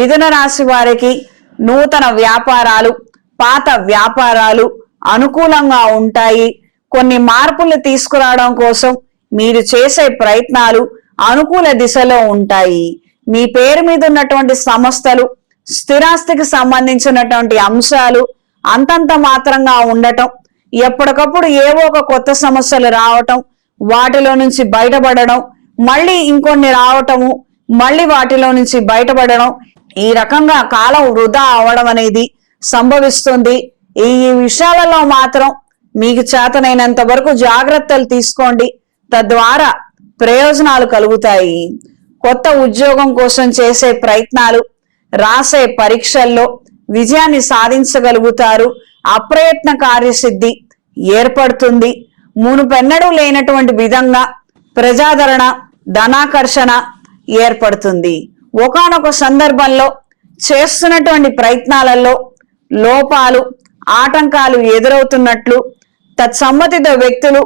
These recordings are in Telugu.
మిథున రాశి వారికి నూతన వ్యాపారాలు పాత వ్యాపారాలు అనుకూలంగా ఉంటాయి. కొన్ని మార్పులు తీసుకురావడం కోసం మీరు చేసే ప్రయత్నాలు అనుకూల దిశలో ఉంటాయి. మీ పేరు మీద ఉన్నటువంటి సంస్థలు స్థిరాస్తికి సంబంధించినటువంటి అంశాలు అంతంత మాత్రంగా ఉండటం ఎప్పటికప్పుడు ఏవో ఒక కొత్త సమస్యలు రావటం వాటిలో నుంచి బయటపడడం మళ్ళీ ఇంకొన్ని రావటము మళ్ళీ వాటిలో నుంచి బయటపడడం ఈ రకంగా కాలం వృధా అవడం అనేది సంభవిస్తుంది. ఈ విషయాలలో మాత్రం మీకు చేతనైనంత వరకు జాగ్రత్తలు తీసుకోండి. తద్వారా ప్రయోజనాలు కలుగుతాయి. కొత్త ఉద్యోగం కోసం చేసే ప్రయత్నాలు రాసే పరీక్షల్లో విజయాన్ని సాధించగలుగుతారు. అప్రయత్న కార్యసిద్ధి ఏర్పడుతుంది. మునుపెన్నడూ లేనటువంటి విధంగా ప్రజాదరణ ధనాకర్షణ ఏర్పడుతుంది. ఒకానొక సందర్భంలో చేస్తున్నటువంటి ప్రయత్నాలలో లోపాలు ఆటంకాలు ఎదురవుతున్నట్లు తత్సమ్మతిత వ్యక్తులు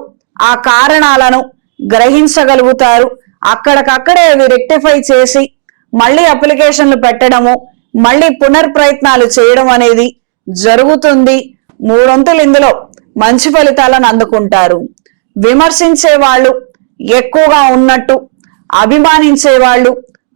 ఆ కారణాలను గ్రహించగలుగుతారు. అక్కడికక్కడే అవి రెక్టిఫై చేసి మళ్ళీ అప్లికేషన్లు పెట్టడము మళ్ళీ పునర్ప్రయత్నాలు చేయడం అనేది జరుగుతుంది. మూడొంతులు ఇందులో మంచి ఫలితాలను అందుకుంటారు. విమర్శించే వాళ్ళు ఎక్కువగా ఉన్నట్టు అభిమానించే వాళ్ళు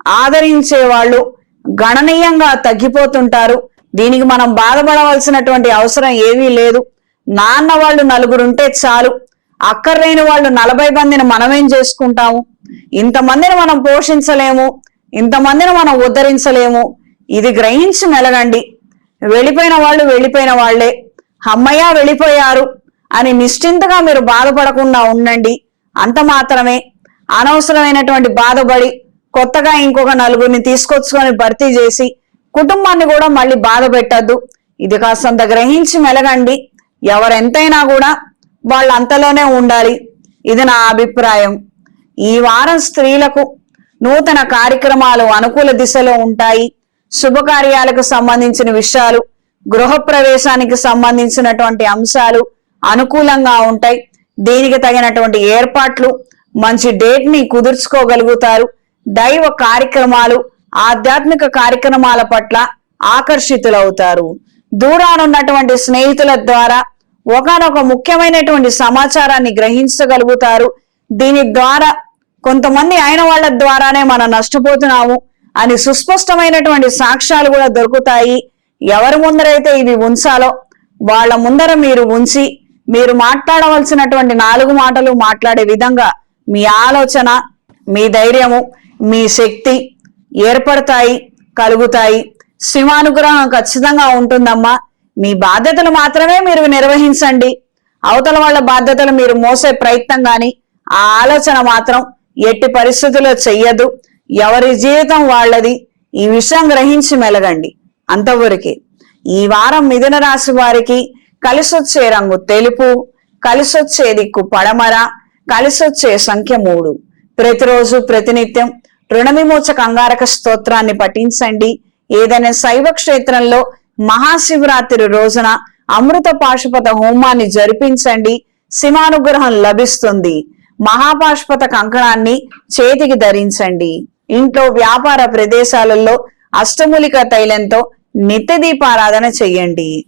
ఆదరించే వాళ్ళు గణనీయంగా తగ్గిపోతుంటారు. దీనికి మనం బాధపడవలసినటువంటి అవసరం ఏమీ లేదు. నాన్న వాళ్ళు నలుగురుంటే చాలు. అక్కర్లేని వాళ్ళు నలభై మందిని మనమేం చేసుకుంటాము? ఇంతమందిని మనం పోషించలేము. ఇంతమందిని మనం ఉద్ధరించలేము. ఇది గ్రహించి మెలగండి. వెళ్ళిపోయిన వాళ్ళు వెళ్ళిపోయిన వాళ్ళే. అమ్మయ్య వెళ్ళిపోయారు అని నిశ్చింతగా మీరు బాధపడకుండా ఉండండి. అంత మాత్రమే. అనవసరమైనటువంటి బాధపడి కొత్తగా ఇంకొక నలుగురిని తీసుకొచ్చుకొని భర్తీ చేసి కుటుంబాన్ని కూడా మళ్ళీ బాధ పెట్టద్దు. ఇది కాస్తంత గ్రహించి మెలగండి. ఎవరెంతైనా కూడా వాళ్ళంతలోనే ఉండాలి. ఇది నా అభిప్రాయం. ఈ వారం స్త్రీలకు నూతన కార్యక్రమాలు అనుకూల దిశలో ఉంటాయి. శుభకార్యాలకు సంబంధించిన విషయాలు గృహప్రవేశానికి సంబంధించినటువంటి అంశాలు అనుకూలంగా ఉంటాయి. దీనికి తగినటువంటి ఏర్పాట్లు మంచి డేట్ని కుదుర్చుకోగలుగుతారు. దైవ కార్యక్రమాలు ఆధ్యాత్మిక కార్యక్రమాల పట్ల ఆకర్షితులవుతారు. దూరానున్నటువంటి స్నేహితుల ద్వారా ఒకనొక ముఖ్యమైనటువంటి సమాచారాన్ని గ్రహించగలుగుతారు. దీని ద్వారా కొంతమంది అయిన వాళ్ళ ద్వారానే మనం నష్టపోతున్నాము అని సుస్పష్టమైనటువంటి సాక్ష్యాలు కూడా దొరుకుతాయి. ఎవరి ముందరైతే ఇవి ఉంచాలో వాళ్ళ ముందర మీరు ఉంచి మీరు మాట్లాడవలసినటువంటి నాలుగు మాటలు మాట్లాడే విధంగా మీ ఆలోచన మీ ధైర్యము మీ శక్తి ఏర్పడతాయి కలుగుతాయి. శివానుగ్రహం ఖచ్చితంగా ఉంటుందమ్మా. మీ బాధ్యతలు మాత్రమే మీరు నిర్వహించండి. అవతల వాళ్ళ బాధ్యతలు మీరు మోసే ప్రయత్నం కానీ ఆ ఆలోచన మాత్రం ఎట్టి పరిస్థితుల్లో చెయ్యదు. ఎవరి జీవితం వాళ్ళది. ఈ విషయం గ్రహించి మెలగండి. అంతవరకే. ఈ వారం మిథున రాశి వారికి కలిసొచ్చే రంగు తెలుపు కలిసొచ్చే దిక్కు పడమర కలిసొచ్చే సంఖ్య మూడు. ప్రతిరోజు ప్రతినిత్యం రుణ అంగారక స్తోత్రాన్ని పఠించండి. ఏదైనా శైవ క్షేత్రంలో మహాశివరాత్రి రోజున అమృత పాశుపత హోమాన్ని జరిపించండి. శివానుగ్రహం లభిస్తుంది. మహాపాశుపత కంకణాన్ని చేతికి ధరించండి. ఇంట్లో వ్యాపార ప్రదేశాలలో అష్టమూలిక తైలంతో నిత్య దీపారాధన చెయ్యండి